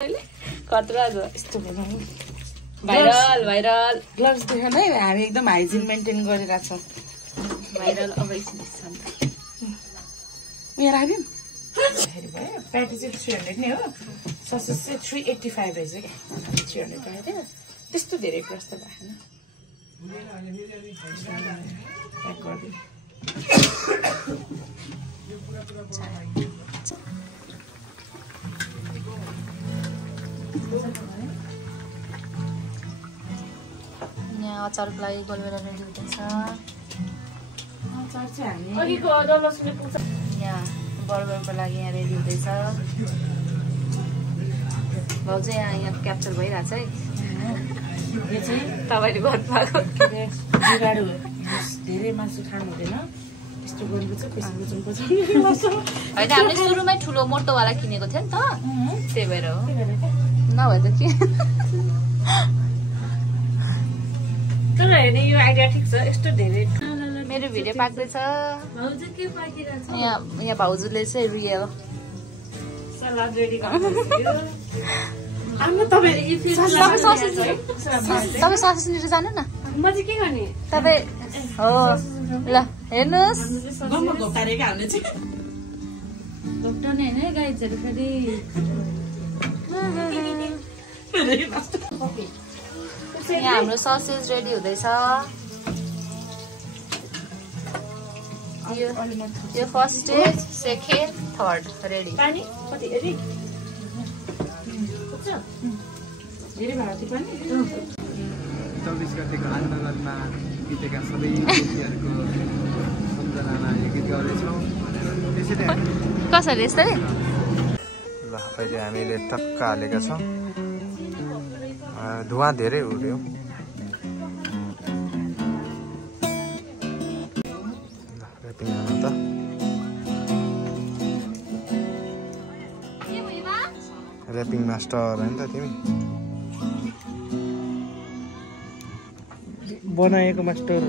खतरा छ यस्तो बनाउनु भाइरल भाइरल ग्लभ्स देखाउन है हामी एकदम हाइजिन मेन्टेन गरिरहेको छौँ भाइरल अब एकछिन यहाँ राख्यौँ भयो प्याटी चाहिँ 300 नै हो ससेज चाहिँ 385 रहेछ क्या 300 राखेको थियो त्यस्तो धेरै प्रस्त राखेन प्याक गरिदिनु यहाँ अचारको लागि गोलबेरा रेडी हुँदैछ अचार चाहिँ हामी यहाँ बर्गरको लागि यहाँ रेडी हुँदैछ भाउ चाहिँ यहाँ क्याप्चर भइरहेछ है यो चाहिँ तपाईँले गर्नुभएको बिगाडो धेरै मासु खानु हुँदैन यस्तो गर्नुपर्छ पैसा बुझ्नुपर्छ होइन हामीले सुरुमै ठुलो मोटोवाला किनेको थियो नि त त्यही भएर हो नभए त के तर हेर्ने यो आइडिया ठिक छ यस्तो धेरै मेरो भिडियो पाक्दैछ यहाँ भाउजूले चाहिँ रियल सलाद रेडी गर्नु तपाईँ ससेज लिएर जानु न म चाहिँ के गर्ने तपाईँ हो ल हेर्नुहोस् यहाँ हाम्रो ससेज रेडी हुँदैछ यो first stage second third ready पानी कति धेरै भएको थियो पानी 24 गतेको आन्दोलनमा बितेका सबै व्यक्तिहरूको सम्झनामा यो गीत गाउँदैछौँ त्यसैले कसरी यस्तै ल अहिले हामीले टक्क हालेका छौँ धुवा धेरै उड्यो ऱ्यापिङ हाल्नु त ऱ्यापिङ मास्टर होइन त तिमी बनाएको मास्टर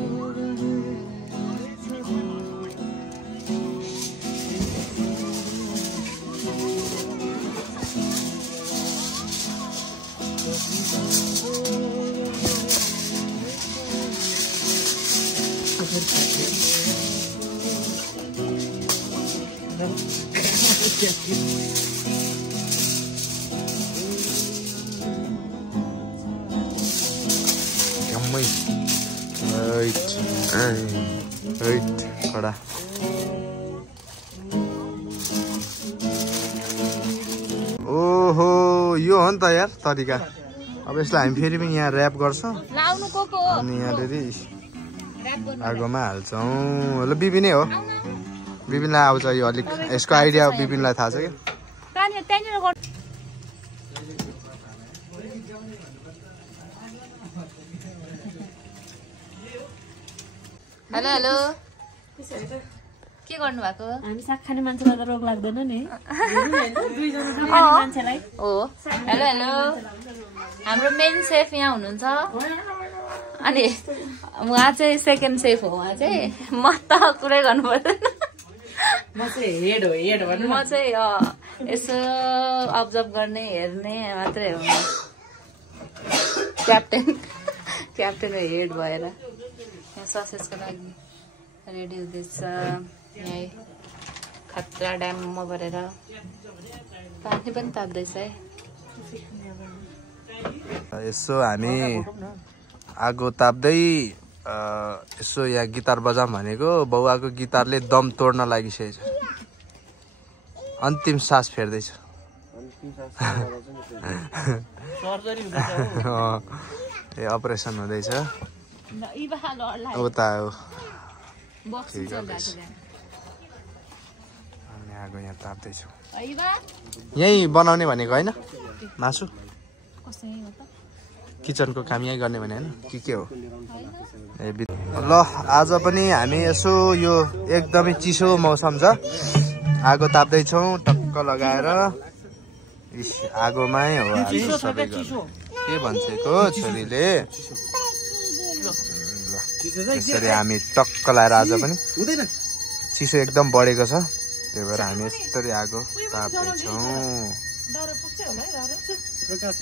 कडा ओहो यो हो नि त यार तरिका अब यसलाई हामी फेरि पनि यहाँ ऱ्याप गर्छौँ अनि यहाँनिर आगोमा हाल्छौँ ल बिबिनै हो बिबिनलाई आउँछ यो अलिक यसको आइडिया बिबिनलाई थाहा छ क्या हेलो हेलो के गर्नु भएको हामी साग खाने मान्छेलाई त रोग लाग्दैन नि मान्छेलाई हो हेलो हेलो हाम्रो मेन सेफ यहाँ हुनुहुन्छ अनि उहाँ चाहिँ सेकेन्ड सेफ हो उहाँ चाहिँ म त कुरै गर्नु पर्दैन म चाहिँ हेड हो भन्नु म चाहिँ यसो अब्जर्भ गर्ने हेर्ने मात्रै हो क्याप्टेन हेड भएर यहाँ ससेजको लागि रेडी हुँदैछ यहीँ खतरा ड्याममा भरेर पानी पनि ताप्दैछ है यसो हामी आगो ताप्दै यसो यहाँ गिटार बजाऊँ भनेको बाउआको गिटारले दम तोड्न लागिसकेको छ अन्तिम सास फेर्दैछ ए अपरेसन हुँदैछ उता हो आगो यहाँ ताप्दैछौँ यहीँ बनाउने भनेको होइन मासु किचनको काम यहीँ गर्ने भने होइन के हो ए ल आज पनि हामी यसो यो एकदमै चिसो मौसम छ आगो ताप्दैछौँ टक्क लगाएर आगोमै हो सबै के भन्छेको छोरीले यसरी हामी टक्क लगाएर आज पनि चिसो एकदम बढेको छ त्यही भएर हामी यसरी आगो ताप्दैछौँ डर पुग्छ होला है डर